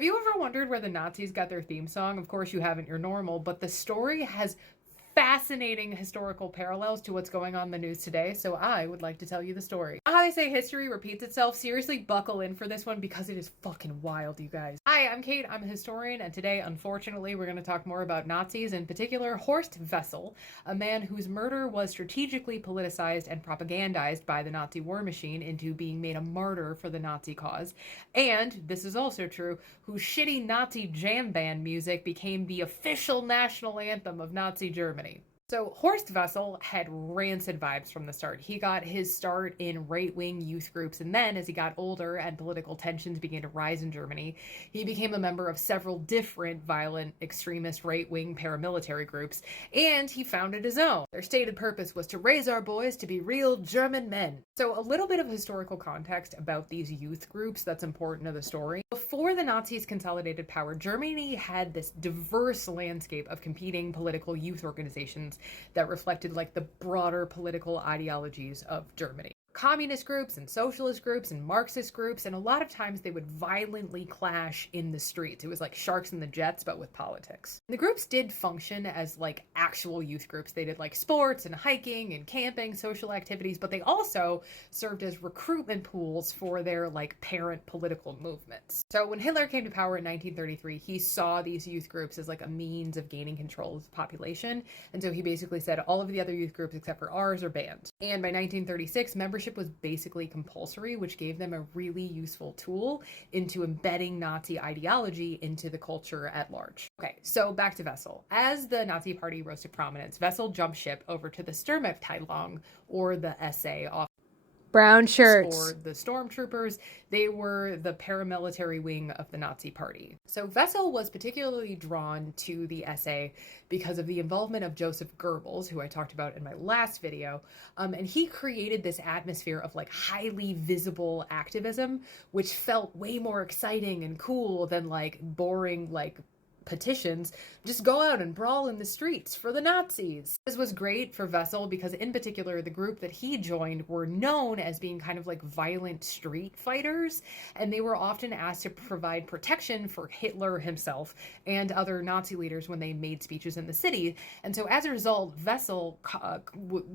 Have you ever wondered where the Nazis got their theme song? Of course you haven't, you're normal, but the story has fascinating historical parallels to what's going on in the news today, so I would like to tell you the story. How they say history repeats itself, seriously buckle in for this one because it is fucking wild, you guys. Hi, I'm Kate, I'm a historian, and today, unfortunately, we're going to talk more about Nazis, in particular Horst Wessel, a man whose murder was strategically politicized and propagandized by the Nazi war machine into being made a martyr for the Nazi cause, and, this is also true, whose shitty Nazi jam band music became the official national anthem of Nazi Germany. So Horst Wessel had rancid vibes from the start. He got his start in right-wing youth groups, and then as he got older and political tensions began to rise in Germany, he became a member of several different violent extremist right-wing paramilitary groups, and he founded his own. Their stated purpose was to raise our boys to be real German men. So a little bit of historical context about these youth groups that's important to the story. Before the Nazis consolidated power, Germany had this diverse landscape of competing political youth organizations that reflected like the broader political ideologies of Germany. Communist groups and socialist groups and Marxist groups, and a lot of times they would violently clash in the streets. It was like Sharks and the Jets, but with politics. And the groups did function as like actual youth groups. They did like sports and hiking and camping, social activities, but they also served as recruitment pools for their like parent political movements. So when Hitler came to power in 1933, he saw these youth groups as like a means of gaining control of the population. And so he basically said all of the other youth groups except for ours are banned. And by 1936, membership was basically compulsory, which gave them a really useful tool into embedding Nazi ideology into the culture at large. Okay, so back to Wessel. As the Nazi Party rose to prominence, Wessel jumped ship over to the Sturmabteilung, or the SA, brown shirts, or the stormtroopers. They were the paramilitary wing of the Nazi Party. So Wessel was particularly drawn to the SA because of the involvement of Joseph Goebbels, who I talked about in my last video, and he created this atmosphere of like highly visible activism, which felt way more exciting and cool than like boring like petitions. Just go out and brawl in the streets for the Nazis. This was great for Wessel because in particular the group that he joined were known as being kind of like violent street fighters, and they were often asked to provide protection for Hitler himself and other Nazi leaders when they made speeches in the city. And so as a result, Wessel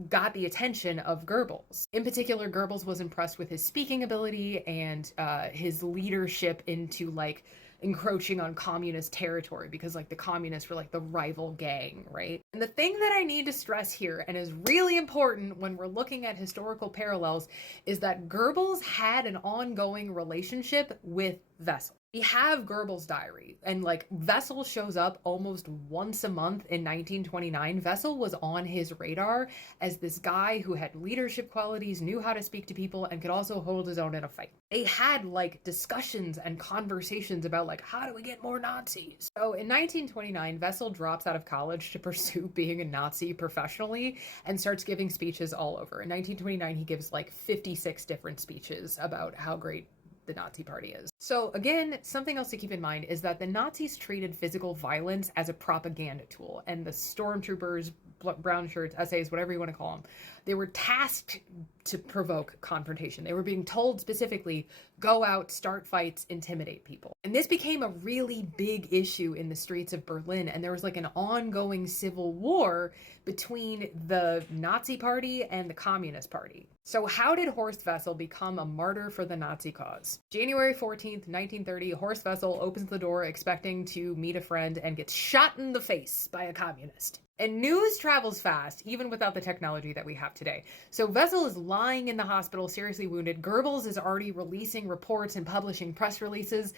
got the attention of Goebbels. In particular, Goebbels was impressed with his speaking ability and his leadership into like encroaching on communist territory, because like the communists were like the rival gang, right? And the thing that I need to stress here, and is really important when we're looking at historical parallels, is that Goebbels had an ongoing relationship with Wessel. We have Goebbels' diary, and like Wessel shows up almost once a month in 1929. Wessel was on his radar as this guy who had leadership qualities, knew how to speak to people, and could also hold his own in a fight. They had like discussions and conversations about like, how do we get more Nazis? So in 1929, Wessel drops out of college to pursue being a Nazi professionally and starts giving speeches all over. In 1929, he gives like 56 different speeches about how great the Nazi Party is. So again, something else to keep in mind is that the Nazis treated physical violence as a propaganda tool, and the stormtroopers, brown shirts, SAs, whatever you want to call them, they were tasked to provoke confrontation. They were being told specifically, go out, start fights, intimidate people. And this became a really big issue in the streets of Berlin, and there was like an ongoing civil war between the Nazi Party and the Communist Party. So how did Horst Wessel become a martyr for the Nazi cause? January 14th, 1930, Horst Wessel opens the door expecting to meet a friend and gets shot in the face by a communist. And news travels fast, even without the technology that we have today. So Wessel is lying in the hospital, seriously wounded. Goebbels is already releasing reports and publishing press releases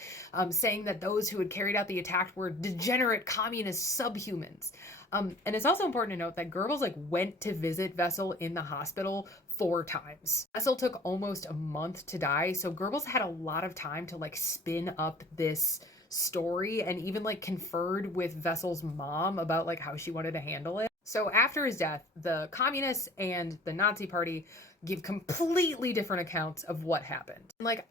saying that those who had carried out the attack were degenerate communist subhumans. And it's also important to note that Goebbels like went to visit Wessel in the hospital 4 times. Wessel took almost a month to die, so Goebbels had a lot of time to like spin up this story and even like conferred with Wessel's mom about like how she wanted to handle it. So after his death, the communists and the Nazi Party give completely different accounts of what happened. Like,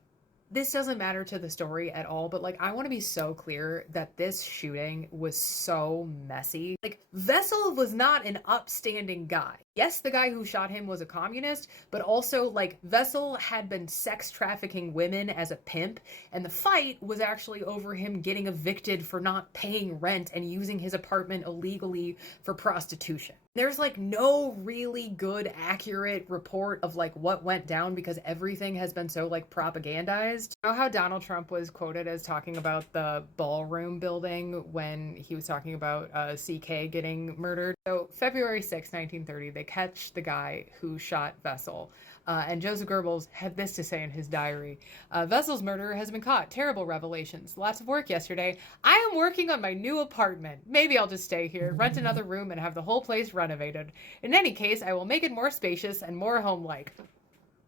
This doesn't matter to the story at all, but like I want to be so clear that this shooting was so messy. Like Wessel was not an upstanding guy. Yes, the guy who shot him was a communist, but also like Wessel had been sex trafficking women as a pimp, and the fight was actually over him getting evicted for not paying rent and using his apartment illegally for prostitution. There's like no really good accurate report of like what went down because everything has been so like propagandized. You know how Donald Trump was quoted as talking about the ballroom building when he was talking about CK getting murdered? So February 6, 1930, they catch the guy who shot Wessel. And Joseph Goebbels had this to say in his diary. Wessel's murderer has been caught. Terrible revelations. Lots of work yesterday. I am working on my new apartment. Maybe I'll just stay here, rent another room, and have the whole place renovated. In any case, I will make it more spacious and more home-like.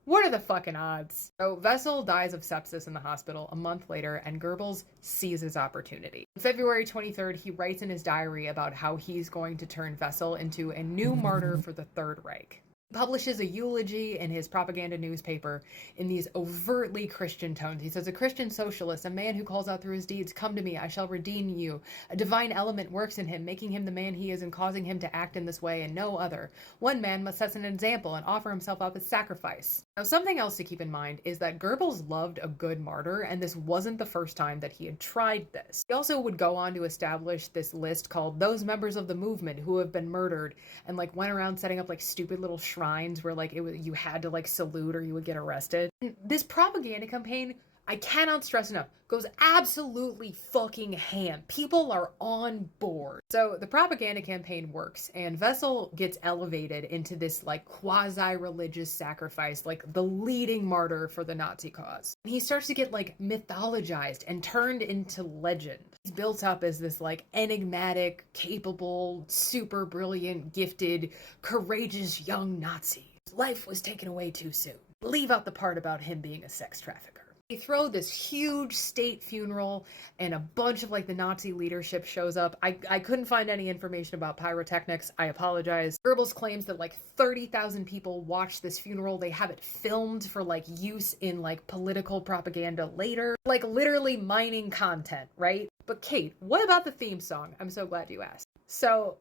What are the fucking odds? So Wessel dies of sepsis in the hospital a month later, and Goebbels sees his opportunity. On February 23rd, he writes in his diary about how he's going to turn Wessel into a new martyr for the Third Reich. Publishes a eulogy in his propaganda newspaper in these overtly Christian tones. He says, a Christian socialist, a man who calls out through his deeds, come to me, I shall redeem you. A divine element works in him, making him the man he is and causing him to act in this way and no other. One man must set an example and offer himself up as sacrifice. Now, something else to keep in mind is that Goebbels loved a good martyr, and this wasn't the first time that he had tried this. He also would go on to establish this list called those members of the movement who have been murdered, and like went around setting up like stupid little shrines where like you had to like salute or you would get arrested. And this propaganda campaign, I cannot stress enough, goes absolutely fucking ham. People are on board. So the propaganda campaign works, and Wessel gets elevated into this like quasi-religious sacrifice, like the leading martyr for the Nazi cause. And he starts to get like mythologized and turned into legend. He's built up as this like enigmatic, capable, super brilliant, gifted, courageous young Nazi. His life was taken away too soon. Leave out the part about him being a sex trafficker. They throw this huge state funeral, and a bunch of like the Nazi leadership shows up. I couldn't find any information about pyrotechnics. I apologize. Goebbels claims that like 30,000 people watched this funeral. They have it filmed for like use in like political propaganda later. Like literally mining content, right? But Kate, what about the theme song? I'm so glad you asked. So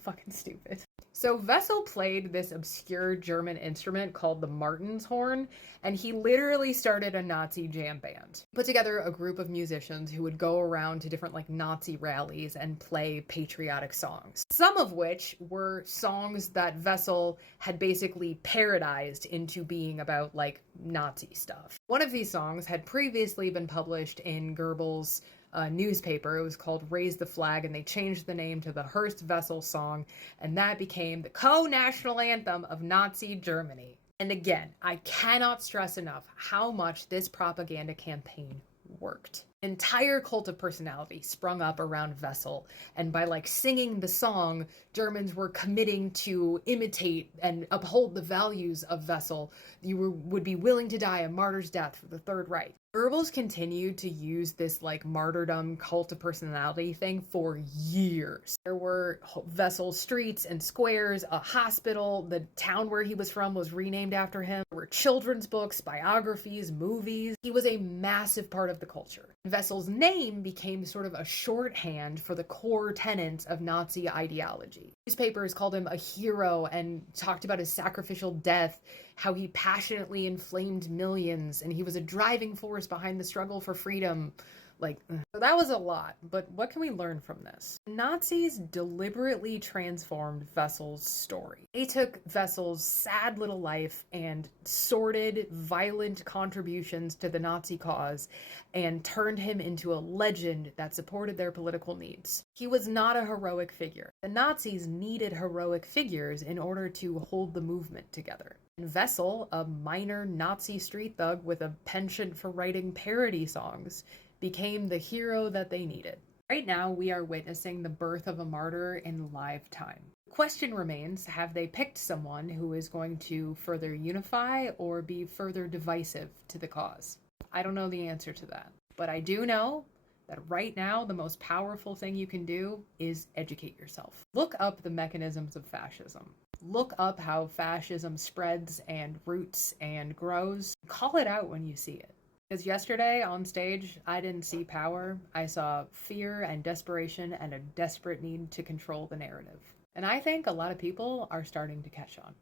fucking stupid. So Wessel played this obscure German instrument called the Martin's horn, and he literally started a Nazi jam band. Put together a group of musicians who would go around to different like Nazi rallies and play patriotic songs. Some of which were songs that Wessel had basically parodized into being about like Nazi stuff. One of these songs had previously been published in Goebbels' newspaper. It was called Raise the Flag, and they changed the name to the Horst Wessel song, and that became the co-national anthem of Nazi Germany. And again, I cannot stress enough how much this propaganda campaign worked. An entire cult of personality sprung up around Wessel, and by like singing the song, Germans were committing to imitate and uphold the values of Wessel. Would be willing to die a martyr's death for the Third Reich. Goebbels continued to use this like martyrdom cult of personality thing for years. There were Wessel streets and squares, a hospital, the town where he was from was renamed after him. There were children's books, biographies, movies. He was a massive part of the culture. Wessel's name became sort of a shorthand for the core tenets of Nazi ideology. Newspapers called him a hero and talked about his sacrificial death, how he passionately inflamed millions, and he was a driving force behind the struggle for freedom. So that was a lot, but what can we learn from this? Nazis deliberately transformed Wessel's story. They took Wessel's sad little life and sordid, violent contributions to the Nazi cause and turned him into a legend that supported their political needs. He was not a heroic figure. The Nazis needed heroic figures in order to hold the movement together. And Wessel, a minor Nazi street thug with a penchant for writing parody songs, became the hero that they needed. Right now, we are witnessing the birth of a martyr in live time. The question remains, have they picked someone who is going to further unify or be further divisive to the cause? I don't know the answer to that, but I do know that right now, the most powerful thing you can do is educate yourself. Look up the mechanisms of fascism. Look up how fascism spreads and roots and grows. Call it out when you see it. Because yesterday on stage, I didn't see power. I saw fear and desperation and a desperate need to control the narrative. And I think a lot of people are starting to catch on.